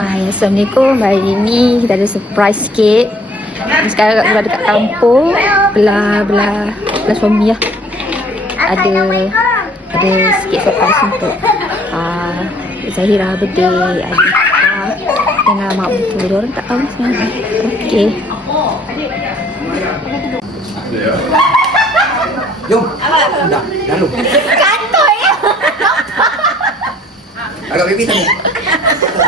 Hai, Assalamualaikum. Hari ini kita ada surprise sikit. Sekarang kita dekat kampung belah suami lah. Ada sikit surprise untuk Zahira birthday, Adika dengan mak mentua. Diorang tak tahu sebenarnya. Okey. Jom. Dah lalu. Kantoi ya. Agak baby sana.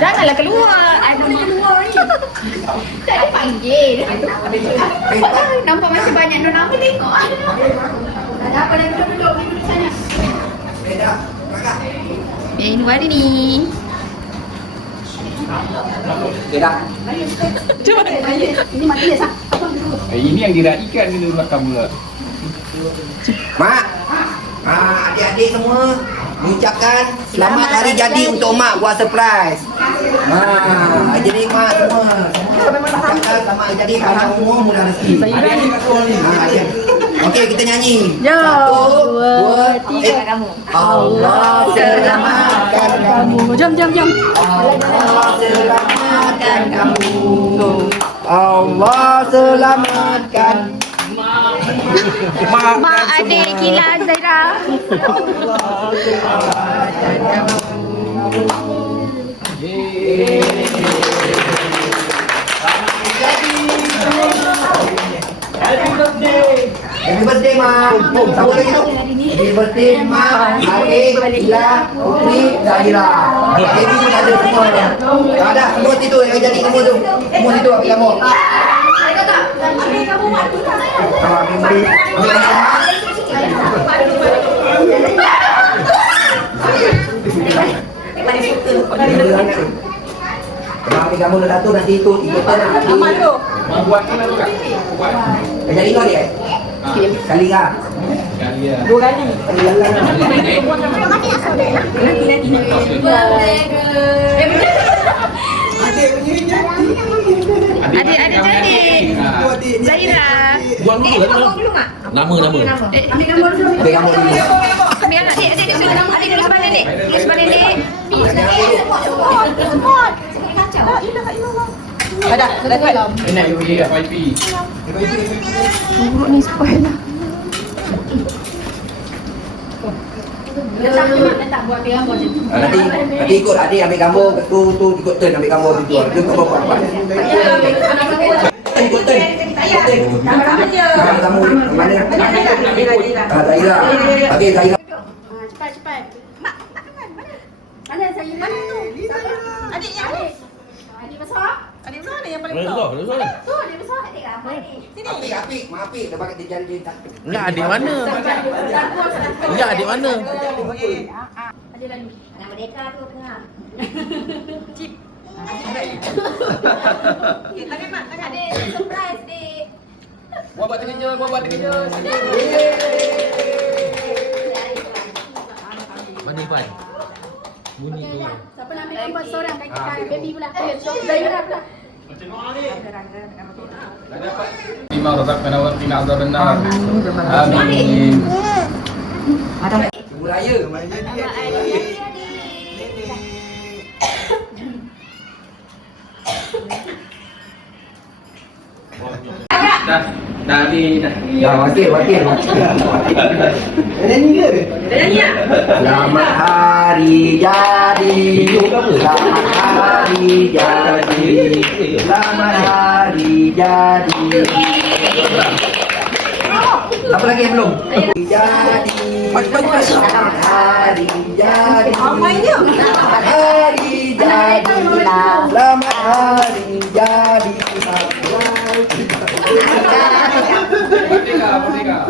Janganlah keluar. Ada mak keluar ni. Tak ada panggil. Nampak macam banyak nama tengok. Ada apa lagi duduk sana. Dah. Kakak. Yang ini hari ni. Okey dah. Cuba. Ini mati ya, Sak. Ini yang diraihkan ni dulu belakang pula. Mak. Adik-adik semua mengucapkan selamat hari jadi untuk mak buat surprise. Jadi mak semua mengucapkan selamat hari jadi panjang umur murah rezeki. Adik-adik kat sekolah ni. Okey, kita nyanyi. Satu, dua, tiga. Allah selamatkan kamu. Jom. Allah selamatkan kamu. Allah selamatkan Mak adik Kila Zahira. Happy birthday, Mak. Sama lagi tu. Happy birthday, Mak. Adik, Kila, Putri, Zahira. Baby pun ada semua. Ada, semua tidur. Yang jadi semua tu. Semua tidur, ambil kamu. Ambil kamu dah tu, nanti itu. Nama tu. Buat tu lah juga. Buat. Jadi kau dia? Kali kah? Kali ya. 2 kali. Adik jadi Zahira. Buat dulu lah. Belum mak. Nama. Ambil gambar dulu. Ambil kamu dulu. Ambil anak adik tulis nama adik tulis mana adik? Tulis mana adik? Ada tu. Enak you pergi kat YP. Buruk ni spoil lah. Letak buat gambar je. Nanti ikut adik ambil gambar tu ikut turn ambil gambar tu. Dia kau buat. Ikut turn. Nama je. Kamu mana? Zahira. Okey, Zahira. Cepat. Mak, mana saya? Mana tu? Adik yang ni. Adik besar? Adik besar ni yang paling besar. Tu adik besar adik apa ni? Sini. Apik. Mak Apik dah pakai jari dia tak. Enggak, adik mana? Enggak, adik mana? Adik lalu. Anak merdeka tu tengah. Cip. Okey, tangan mak, tangan. Adik surprise dik. Buat terkejut. Mana Ipan? Bunyi tu. Siapa nak ambil gambar seorang kat baby pula. Zahira pula. Bima razaqna wa qina adzabannar. Amin. Ibu raya mana jadi? Dah ni dah. Dah wakil. Ada ni ke? Selamat hari jadi. Selamat hari jadi. Selamat hari jadi. Apa lagi yang belum? Jadi. Selamat hari jadi. Selamat hari jadi. Selamat hari jadi. Merdeka.